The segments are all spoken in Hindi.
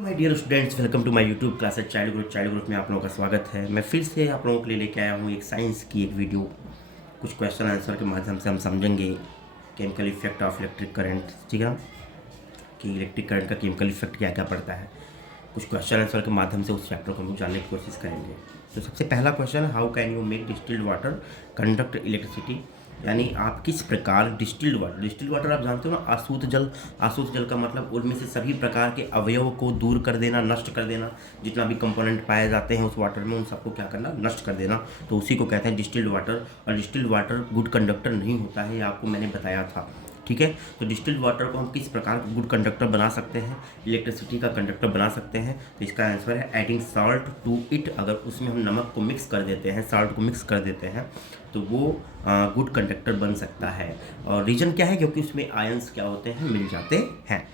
My dear students, welcome to my YouTube class at child group में आप लोगों का स्वागत है। मैं फिर से आप लोगों के लिए लेके आया हूँ एक साइंस की एक वीडियो। कुछ क्वेश्चन आंसर के माध्यम से हम समझेंगे chemical effect of electric current, ठीक है ना, कि इलेक्ट्रिक करंट का केमिकल इफेक्ट क्या क्या पड़ता है। कुछ क्वेश्चन आंसर के माध्यम से उस चैप्टर को हम जानने की कोशिश करेंगे। तो सबसे पहला question, how can you make distilled water conduct electricity, यानी आप किस प्रकार डिस्टिल्ड वाटर आप जानते हो ना, आशुद्ध जल का मतलब उनमें से सभी प्रकार के अवयव को दूर कर देना, नष्ट कर देना। जितना भी कंपोनेंट पाए जाते हैं उस वाटर में, उन सबको क्या करना, नष्ट कर देना। तो उसी को कहते हैं डिस्टिल्ड वाटर। और डिस्टिल्ड वाटर गुड कंडक्टर नहीं होता है, ये आपको मैंने बताया था, ठीक है। तो डिस्टिल्ड वाटर को हम किस प्रकार गुड कंडक्टर बना सकते हैं, इलेक्ट्रिसिटी का कंडक्टर बना सकते हैं। तो इसका आंसर है एडिंग साल्ट टू इट। अगर उसमें हम नमक को मिक्स कर देते हैं, साल्ट को मिक्स कर देते हैं, तो वो गुड कंडक्टर बन सकता है। और रीजन क्या है, क्योंकि उसमें आयंस क्या होते हैं, मिल जाते हैं।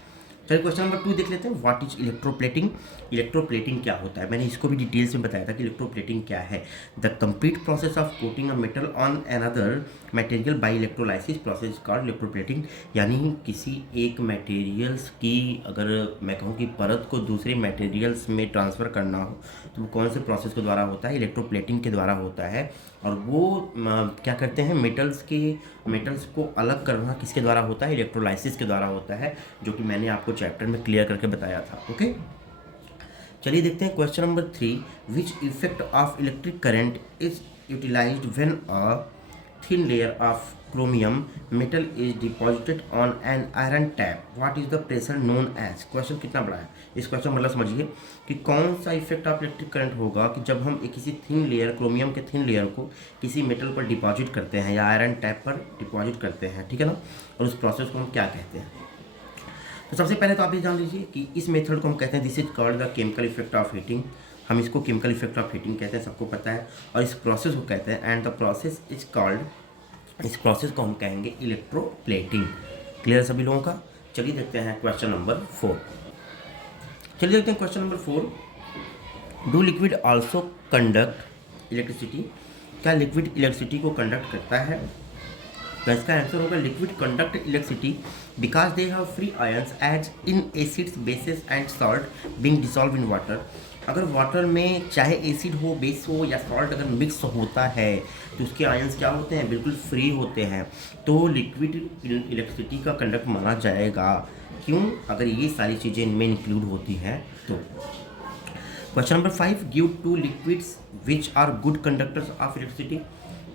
चलिए क्वेश्चन नंबर 2 देख लेते हैं। What is electroplating. इलेक्ट्रोप्लेटिंग क्या होता है, मैंने इसको भी डिटेल्स में बताया था कि इलेक्ट्रोप्लेटिंग क्या है। The complete process of coating a metal on another material by electrolysis process called electroplating. यानी किसी एक मटेरियल्स की, अगर मैं कहूँ कि परत को दूसरे मटेरियल्स में ट्रांसफ़र करना हो, तो वो कौन से प्रोसेस के द्वारा होता है, इलेक्ट्रोप्लेटिंग के द्वारा होता है। और वो क्या करते हैं, मेटल्स को अलग करना किसके द्वारा होता है, इलेक्ट्रोलाइसिस के द्वारा होता है, जो कि मैंने आपको चैप्टर में क्लियर करके बताया था। ओके, चलिए देखते हैं question number 3। Which effect of electric current is utilised when a thin layer of chromium metal is deposited on an iron tap. What is the pressure known as? Question कितना बड़ा है, इस क्वेश्चन मतलब समझिए कि कौन सा इफेक्ट ऑफ इलेक्ट्रिक करंट होगा कि जब हम एक किसी थिन लेयर, क्रोमियम के थिन लेयर को किसी मेटल पर डिपॉजिट करते हैं या आयरन टैप पर डिपॉजिट करते हैं, ठीक है ना। और उस प्रोसेस को हम क्या कहते हैं। तो सबसे पहले तो आप ये जान लीजिए कि इस मेथड को हम कहते हैं, this is called the chemical effect of heating. हम इसको केमिकल इफेक्ट ऑफ हीटिंग कहते हैं, सबको पता है। और इस प्रोसेस को कहते हैं, and the process is called, इस प्रोसेस को हम कहेंगे इलेक्ट्रोप्लेटिंग। क्लियर सभी लोगों का। चलिए देखते हैं क्वेश्चन नंबर 4। चलिए देखते हैं question number 4। Do liquid also conduct electricity. क्या लिक्विड इलेक्ट्रिसिटी को कंडक्ट करता है। तो इसका आंसर होगा liquid conduct electricity because they have free ions as in acids, bases and salt being dissolve in water. अगर वाटर में चाहे एसिड हो, बेस हो या सॉल्ट अगर मिक्स होता है, तो उसके आयंस क्या होते हैं, बिल्कुल फ्री होते हैं। तो लिक्विड इलेक्ट्रिसिटी का कंडक्ट माना जाएगा। क्यों, अगर ये सारी चीज़ें इनमें इंक्लूड होती हैं तो। Question number 5। Give two liquids which are good conductors of electricity.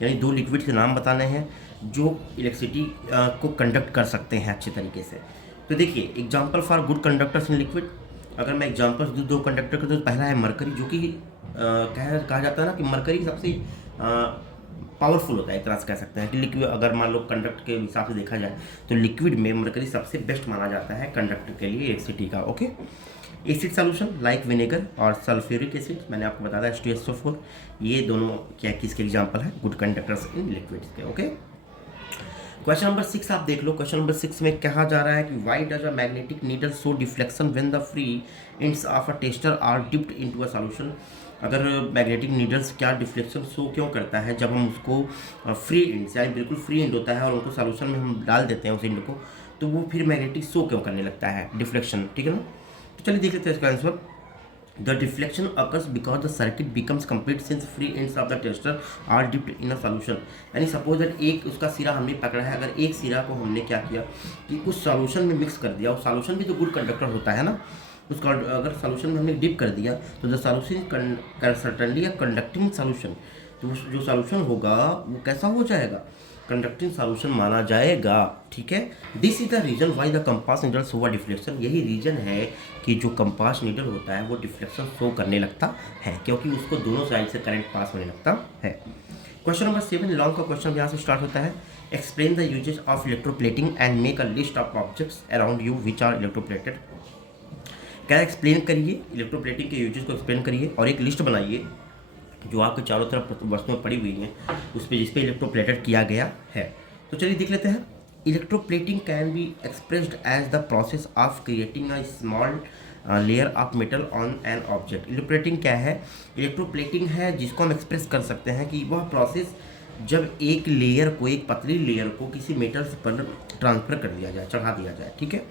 यानी 2 लिक्विड के नाम बताने हैं जो इलेक्ट्रिसिटी को कंडक्ट कर सकते हैं अच्छे तरीके से। तो देखिए, example for good conductors in liquid, अगर मैं एग्जाम्पल्स दूँ 2 कंडक्टर के, तो पहला है मरकरी, जो कि कहा जाता है ना कि मरकरी सबसे पावरफुल होता है, एक तरह से कह सकते हैं कि लिक्विड, अगर मान लो कंडक्ट के हिसाब से देखा जाए तो लिक्विड में मरकरी सबसे बेस्ट माना जाता है कंडक्टर के लिए इलेक्ट्रिसिटी का। Okay, acid solution like vinegar और सल्फ्यूरिक एसिड, मैंने आपको बताया था H2SO4, ये दोनों क्या किसके एग्जाम्पल है, गुड कंडक्टर्स इन लिक्विड्स के। ओके, क्वेश्चन नंबर 6 आप देख लो। क्वेश्चन नंबर 6 में कहा जा रहा है कि why does a magnetic needle show deflection when the free ends of a tester are dipped into a solution. अगर मैग्नेटिक नीडल्स क्या डिफ्लेक्शन शो क्यों करता है, जब हम उसको फ्री एंड्स, यानी बिल्कुल फ्री एंड होता है और उनको सॉल्यूशन में हम डाल देते हैं उस एंड को, तो वो फिर मैग्नेटिक शो क्यों करने लगता है, डिफ्लेक्शन, ठीक है ना। तो चलिए देख लेते हैं इसका answer. The deflection occurs because the circuit becomes complete since free ends of the tester are dipped in a solution। यानी सपोज दैट एक उसका सिरा हमने पकड़ा है, अगर एक सिरा को हमने क्या किया कि उस सॉल्यूशन में मिक्स कर दिया, उस सॉल्यूशन भी तो गुड कंडक्टर होता है ना, उसका अगर सॉल्यूशन में हमने डिप कर दिया तो the solution certainly a conducting solution. तो जो सॉल्यूशन होगा वो कैसा हो जाएगा, कंडक्टिंग सॉल्यूशन माना जाएगा, ठीक है। This is the reason why the compass needle show a deflection. यही रीजन है कि जो कंपास नीडल होता है वो डिफ्लेक्शन शो करने लगता है, क्योंकि उसको दोनों साइड से करंट पास होने लगता है। क्वेश्चन नंबर 7 लॉन्ग का क्वेश्चन यहाँ से स्टार्ट होता है। Explain the uses of electroplating and make a list of objects around you which are electroplated. क्या एक्सप्लेन करिए, इलेक्ट्रोप्लेटिंग के यूजेस को एक्सप्लेन करिए और एक लिस्ट बनाइए जो आपके चारों तरफ वस्तुएं पड़ी हुई हैं उस पर, जिस पे इलेक्ट्रोप्लेटेड किया गया है। तो चलिए देख लेते हैं। Electroplating can be expressed as the process of creating a small layer of metal on an object. Electroplating क्या है, इलेक्ट्रोप्लेटिंग है जिसको हम एक्सप्रेस कर सकते हैं कि वह प्रोसेस जब एक लेयर को, एक पतली लेयर को किसी मेटल पर ट्रांसफर कर दिया जाए, चढ़ा दिया जाए, ठीक है।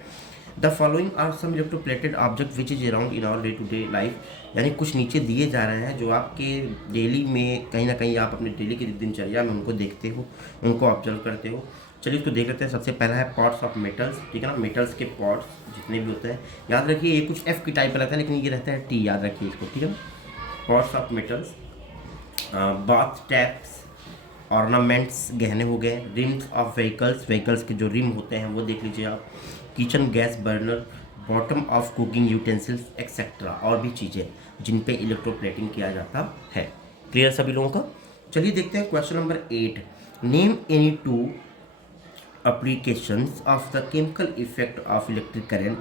The following are some electroplated object which is around in our day to day life, यानी कुछ नीचे दिए जा रहे हैं जो आपके डेली में कहीं ना कहीं आप अपने डेली की दिनचर्या में उनको देखते हो, उनको ऑब्जर्व करते हो। चलिए इसको देख लेते हैं। सबसे पहला है पॉट्स ऑफ मेटल्स, ठीक है ना। मेटल्स के पॉट्स जितने भी होते हैं, याद रखिए ये कुछ एफ की टाइप का रहता है लेकिन ये रहता है टी, याद रखिए इसको, ठीक है। Pots of metals, bath taps, ornaments गहने हो गए, रिम्स ऑफ व्हीकल्स, व्हीकल्स के जो रिम होते हैं वो देख लीजिए आप, kitchen gas burner, bottom of cooking utensils etcetera, और भी चीज़ें जिन पे इलेक्ट्रोप्लेटिंग किया जाता है। क्लियर सभी लोगों का। चलिए देखते हैं question number 8। Name any two applications of the chemical effect of electric current,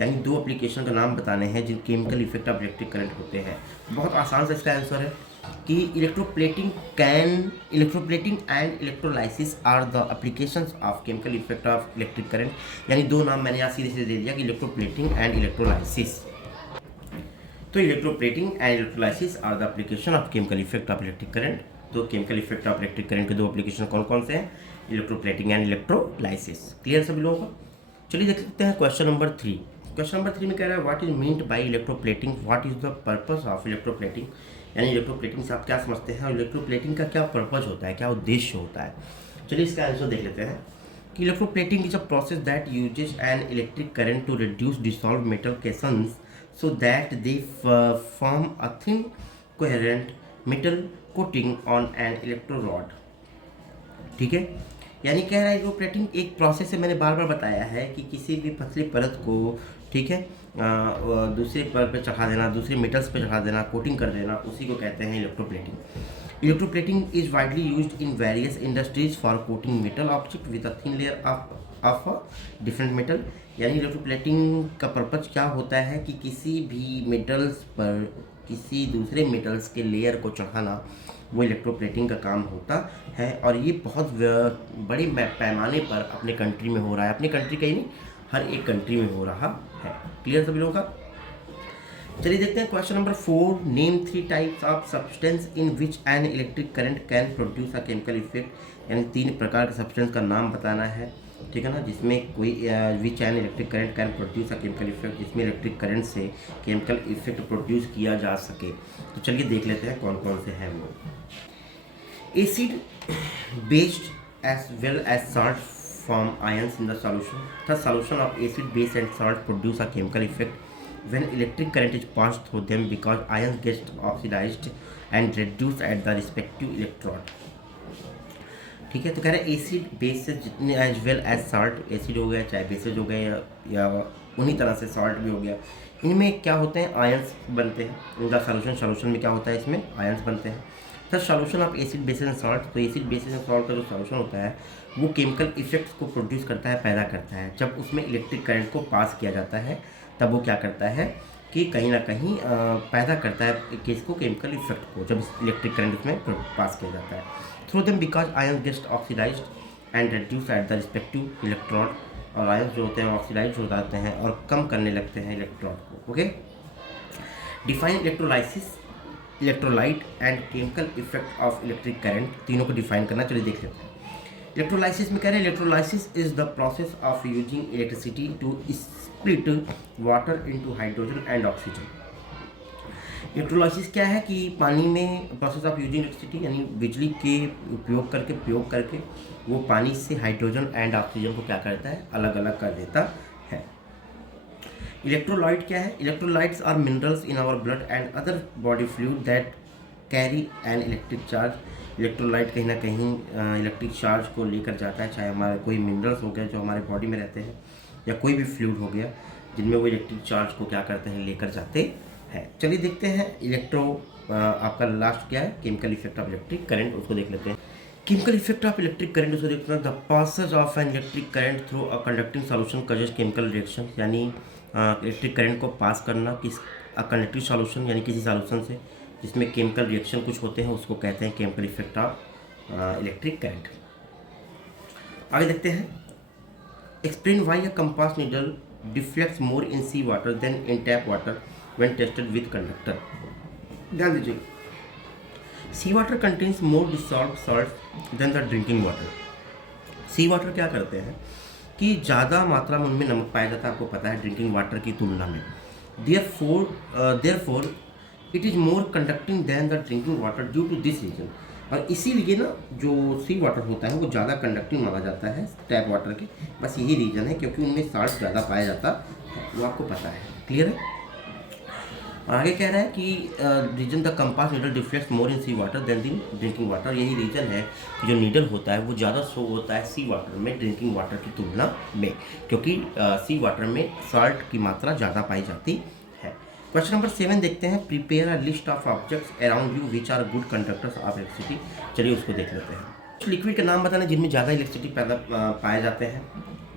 यानी दो एप्लीकेशन का नाम बताने हैं जिन chemical effect of electric current होते हैं। बहुत आसान सा इसका आंसर है कि electroplating and electrolysis are the applications of chemical effect of electric current, यानी दो नाम मैंने यहाँ सीधे सीधे दे दिया कि इलेक्ट्रोप्लेटिंग एंड इलेक्ट्रोलाइसिस। तो electroplating and electrolysis are the application of chemical effect of electric current. तो chemical effect of electric current के दो एप्लीकेशन कौन कौन से हैं? Electroplating and electrolysis. क्लियर सभी लोगों को। चलिए देख सकते हैं क्वेश्चन नंबर 3। क्वेश्चन नंबर 3 में कह रहा है what is meant by electroplating, what is the purpose of electroplating, यानी इलेक्ट्रोप्लेटिंग से आप क्या समझते हैं और इलेक्ट्रोप्लेटिंग का क्या पर्पस होता है, क्या उद्देश्य होता है। चलिए इसका आंसर देख लेते हैं कि electroplating is a process that uses an electric current to reduce dissolve metal cations so that they form a thin coherent metal coating on an electrode। ठीक है, यानी कह रहा है इलेक्ट्रोप्लेटिंग एक प्रोसेस है, मैंने बार बार बताया है कि किसी भी पतली परत को, ठीक है, दूसरे परत पे चढ़ा देना, दूसरे मेटल्स पे चढ़ा देना, कोटिंग कर देना, उसी को कहते हैं electroplating. Electroplating is widely used in various industries for coating metal object with a thin layer of different metal, यानी इलेक्ट्रोप्लेटिंग का पर्पज क्या होता है कि किसी भी मेटल्स पर किसी दूसरे मेटल्स के लेयर को चढ़ाना, वो इलेक्ट्रोप्लेटिंग का काम होता है। और ये बहुत बड़े पैमाने पर अपने कंट्री में हो रहा है, अपनी कंट्री का ही नहीं, हर एक कंट्री में हो रहा है। क्लियर सभी लोगों का। चलिए देखते हैं question number 4। Name 3 types of substance in which N electric current can produce a chemical effect, यानी 3 प्रकार के सब्सटेंस का नाम बताना है, ठीक है ना, जिसमें कोई विच N electric current can produce a chemical effect, जिसमें इलेक्ट्रिक करंट से केमिकल इफेक्ट प्रोड्यूस किया जा सके। तो चलिए देख लेते हैं कौन कौन से हैं वो। Acid based as well as salt form ions in the solution, the solution of acid base and salt produce a chemical effect when electric current is passed through them because ions get oxidized and reduced at the respective electrode। ठीक है, तो कह रहा है एसिड बेसिस जितने as well as salt, acid हो गया चाहे बेसिस हो गए या उन्हीं तरह से सॉल्ट भी हो गया, इनमें क्या होते हैं, आयंस बनते हैं। इनका सॉल्यूशन में क्या होता है, इसमें आयंस बनते हैं। तो solution of acid basis and salt, तो एसिड बेसिस एंड सॉल्ट का जो सॉल्यूशन होता है वो केमिकल इफेक्ट्स को प्रोड्यूस करता है, पैदा करता है। जब उसमें इलेक्ट्रिक करंट को पास किया जाता है तब वो क्या करता है कि कहीं ना कहीं पैदा करता है किसको, केमिकल इफेक्ट को, जब इलेक्ट्रिक करंट उसमें पास किया जाता है। Through them because ions get oxidised and reduce at the respective electrode, और आयंस जो होते हैं ऑक्सीडाइज हो जाते हैं और कम करने लगते हैं इलेक्ट्रॉड को। Okay, define electrolysis, electrolyte and chemical effect of electric current, तीनों को डिफाइन करना। चलिए देख लेते हैं। इलेक्ट्रोलाइसिस में कह रहे हैं electrolysis is the process of using electricity to split water into hydrogen and oxygen. Electrolysis क्या है कि पानी में प्रोसेस ऑफ यूजिंग इलेक्ट्रिसिटी, यानी बिजली के प्रयोग करके वो पानी से हाइड्रोजन एंड ऑक्सीजन को क्या करता है, अलग अलग कर देता है। इलेक्ट्रोलाइट क्या है? Electrolytes are minerals in our blood and other body fluid that carry an electric charge. Electrolyte कहीं ना कहीं इलेक्ट्रिक चार्ज को लेकर जाता है, चाहे हमारे कोई मिनरल्स हो गए जो हमारे बॉडी में रहते हैं या कोई भी फ्लूइड हो गया जिनमें वो इलेक्ट्रिक चार्ज को क्या करते हैं, लेकर जाते हैं। चलिए देखते हैं आपका लास्ट क्या है, chemical effect of electric current, उसको देख लेते हैं। Chemical effect of electric current उसको देखते हैं। The passage of an electric current through a conducting solution causes chemical reaction, यानी इलेक्ट्रिक करंट को पास करना किस कंडक्टिव सॉल्यूशन, यानी किसी सॉल्यूशन से जिसमें केमिकल रिएक्शन कुछ होते हैं, उसको कहते हैं chemical effect of electric current. आगे देखते हैं। Explain why a compass needle deflects more in sea water than in tap water when tested with conductor. ध्यान दीजिए, sea water contains more dissolved salt than the drinking water. Sea water क्या करते हैं कि ज़्यादा मात्रा में उनमें नमक पाया जाता है, आपको पता है, ड्रिंकिंग वाटर की तुलना में। Therefore it is more conducting than the drinking water due to this reason. और इसीलिए ना जो सी वाटर होता है वो ज़्यादा कंडक्टिंग माना जाता है टैप वाटर के। बस यही रीज़न है, क्योंकि उनमें साल्ट ज़्यादा पाया जाता है, वो आपको पता है। क्लियर है? आगे कह रहा है कि reason the compass needle deflects more in sea water than in drinking water. यही रीज़न है कि जो नीडल होता है वो ज़्यादा शो होता है सी वाटर में ड्रिंकिंग वाटर की तुलना में, क्योंकि सी वाटर में सॉल्ट की मात्रा ज़्यादा पाई जाती है। क्वेश्चन नंबर 7 देखते हैं। Prepare a list of objects around you which are good conductors of electricity. चलिए उसको देख लेते हैं। कुछ लिक्विड के नाम बताना जिनमें ज़्यादा इलेक्ट्रिसिटी पैदा पाए जाते हैं।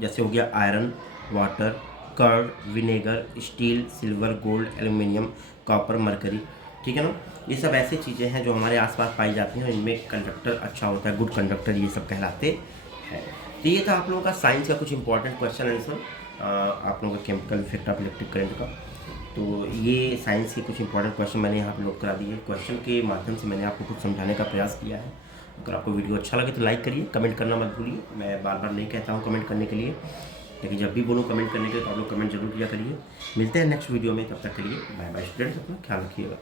जैसे हो गया iron, water, curd, vinegar, steel, silver, gold, aluminium, copper, mercury. ठीक है ना? ये सब ऐसी चीज़ें हैं जो हमारे आसपास पाई जाती हैं और इनमें कंडक्टर अच्छा होता है, गुड कंडक्टर ये सब कहलाते हैं। तो ये था आप लोगों का साइंस का कुछ इंपॉर्टेंट क्वेश्चन आंसर, आप लोगों का chemical effect of electric current का। तो ये साइंस के कुछ इंपॉर्टेंट क्वेश्चन मैंने यहाँ अपलोड करा दिए। क्वेश्चन के माध्यम से मैंने आपको कुछ समझाने का प्रयास किया है। अगर आपको वीडियो अच्छा लगे तो लाइक करिए, कमेंट करना मत भूलिए। मैं बार बार नहीं कहता हूँ कमेंट करने के लिए, लेकिन जब भी बोलूँ कमेंट करने के लिए तो आप लोग कमेंट जरूर किया करिए। मिलते हैं नेक्स्ट वीडियो में, तब तक के लिए बाय बाय स्टूडेंट्स, अपना ख्याल रखिएगा।